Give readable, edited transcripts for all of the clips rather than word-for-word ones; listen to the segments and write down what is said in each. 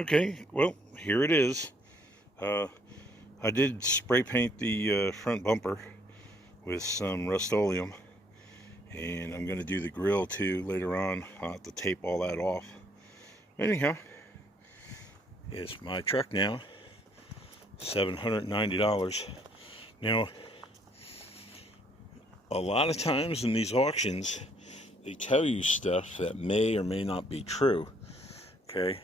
Okay, well, here it is. Uh, I did spray paint the front bumper with some Rust-Oleum, and I'm going to do the grill too later on. I'll have to tape all that off. Anyhow, it's my truck now, $790. Now, a lot of times in these auctions, they tell you stuff that may or may not be true, okay?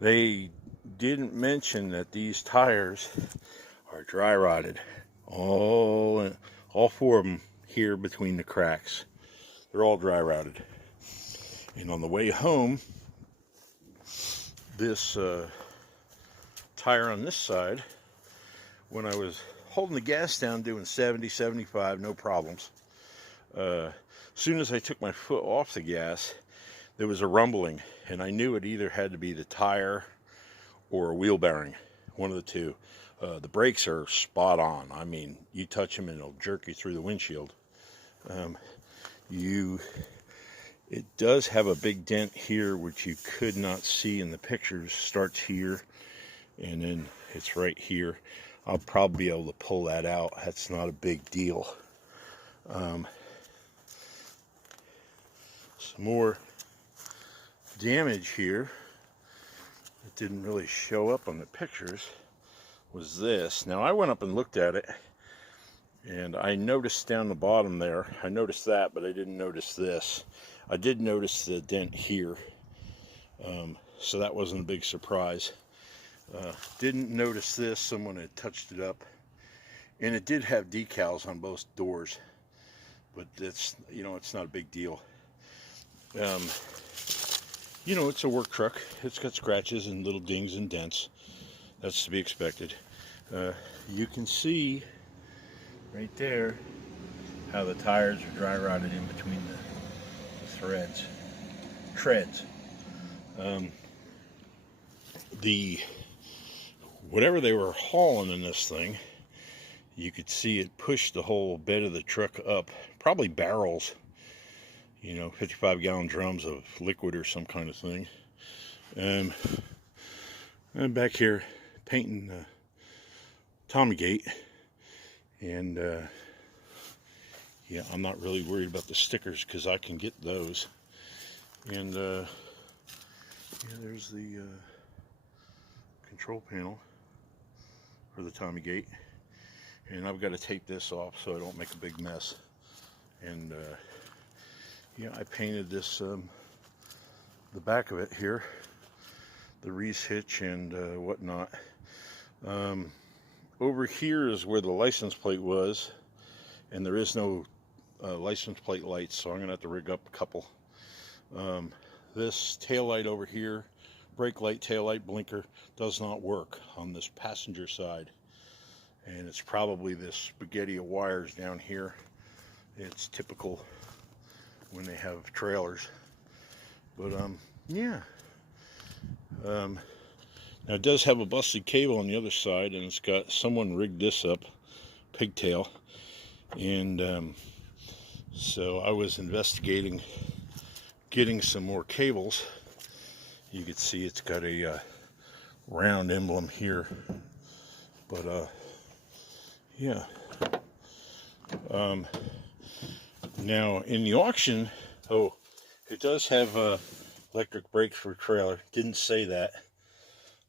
They didn't mention that these tires are dry rotted. All four of them here between the cracks. They're all dry rotted. And on the way home, this tire on this side, when I was holding the gas down doing 70, 75, no problems. As soon as I took my foot off the gas, there was a rumbling, and I knew it either had to be the tire or a wheel bearing, one of the two. The brakes are spot on. I mean, you touch them and it'll jerk you through the windshield. It does have a big dent here, which you could not see in the pictures. Starts here, and then it's right here. I'll probably be able to pull that out. That's not a big deal. Some more damage here that didn't really show up on the pictures was this. Now, I went up and looked at it, and I noticed down the bottom there, I noticed that, but I didn't notice this. I did notice the dent here, so that wasn't a big surprise. Didn't notice this. Someone had touched it up, and it did have decals on both doors, but it's not a big deal. It's a work truck. It's got scratches and little dings and dents. That's to be expected. You can see right there how the tires are dry rotted in between the treads. Whatever they were hauling in this thing, you could see it pushed the whole bed of the truck up, probably barrels, 55-gallon drums of liquid or some kind of thing. And back here painting Tommy Gate, and yeah, I'm not really worried about the stickers because I can get those. And yeah, there's the control panel for the Tommy Gate, and I've got to tape this off so I don't make a big mess. And yeah, I painted this the back of it here, the Reese hitch and whatnot. Over here is where the license plate was, and there is no license plate lights, so I'm gonna have to rig up a couple. This tail light over here, brake light, tail light, blinker, does not work on this passenger side, and it's probably this spaghetti of wires down here. It's typical when they have trailers, but yeah. Now it does have a busted cable on the other side, and it's got someone rigged this up, pigtail, and so I was investigating getting some more cables. You can see it's got a round emblem here, but yeah. Now in the auction, it does have electric brakes for trailer. Didn't say that.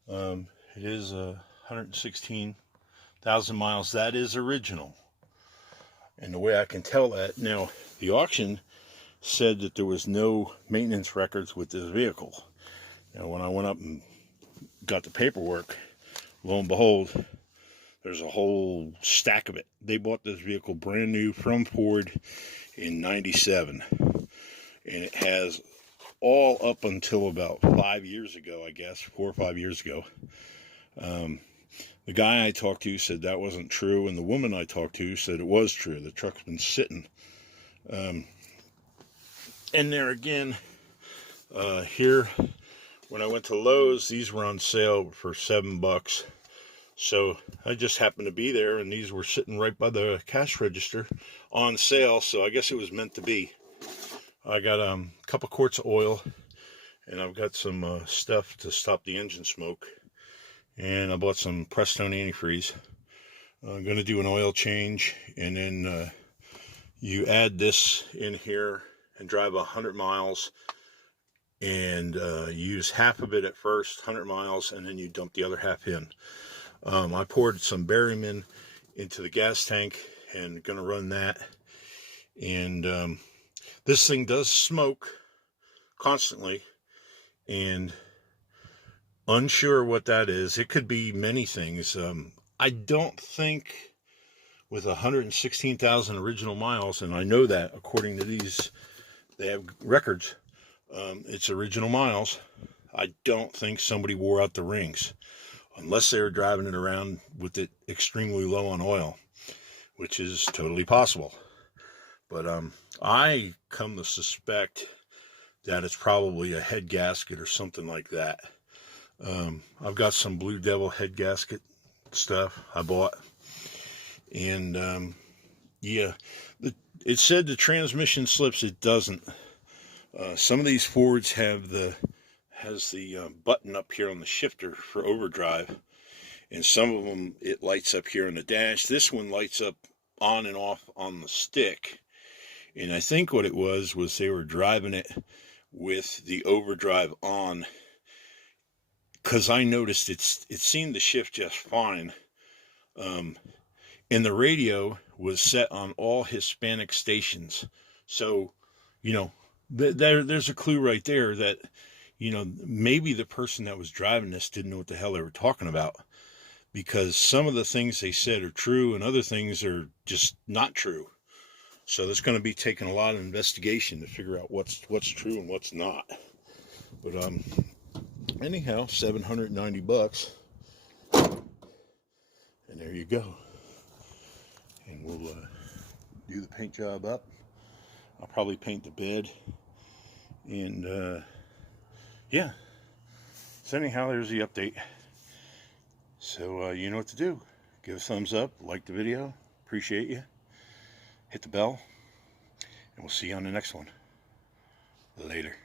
It is 116,000 miles. That is original. And the way I can tell that, now the auction said that there was no maintenance records with this vehicle. Now when I went up and got the paperwork, lo and behold, there's a whole stack of it. They bought this vehicle brand new from Ford in '97, and it has all up until about 5 years ago, I guess, 4 or 5 years ago. The guy I talked to said that wasn't true, and the woman I talked to said it was true. The truck's been sitting. And there again, here, when I went to Lowe's, these were on sale for $7. So I just happened to be there, and these were sitting right by the cash register on sale, so I guess it was meant to be. I got a couple quarts of oil, and I've got some stuff to stop the engine smoke, and I bought some Prestone antifreeze. I'm going to do an oil change, and then you add this in here and drive 100 miles, and use half of it at first, 100 miles, and then you dump the other half in. I poured some Berryman into the gas tank and going to run that. And this thing does smoke constantly, and unsure what that is. It could be many things. I don't think with 116,000 original miles, and I know that according to these, they have records, it's original miles. I don't think somebody wore out the rings, unless they were driving it around with it extremely low on oil, which is totally possible. But I come to suspect that it's probably a head gasket or something like that. I've got some Blue Devil head gasket stuff I bought, and yeah, it said the transmission slips. It doesn't. Some of these Fords have the button up here on the shifter for overdrive, and some of them it lights up here on the dash. This one lights up on and off on the stick, and I think what it was they were driving it with the overdrive on, because I noticed it seemed to shift just fine, and the radio was set on all Hispanic stations. So, you know, there's a clue right there that, you know, maybe the person that was driving this didn't know what the hell they were talking about, because some of the things they said are true and other things are just not true. So there's going to be taking a lot of investigation to figure out what's true and what's not. But anyhow, $790, and there you go. And we'll do the paint job up. I'll probably paint the bed, and yeah. So anyhow, there's the update. So you know what to do. Give a thumbs up, like the video, appreciate you. Hit the bell, and we'll see you on the next one. Later.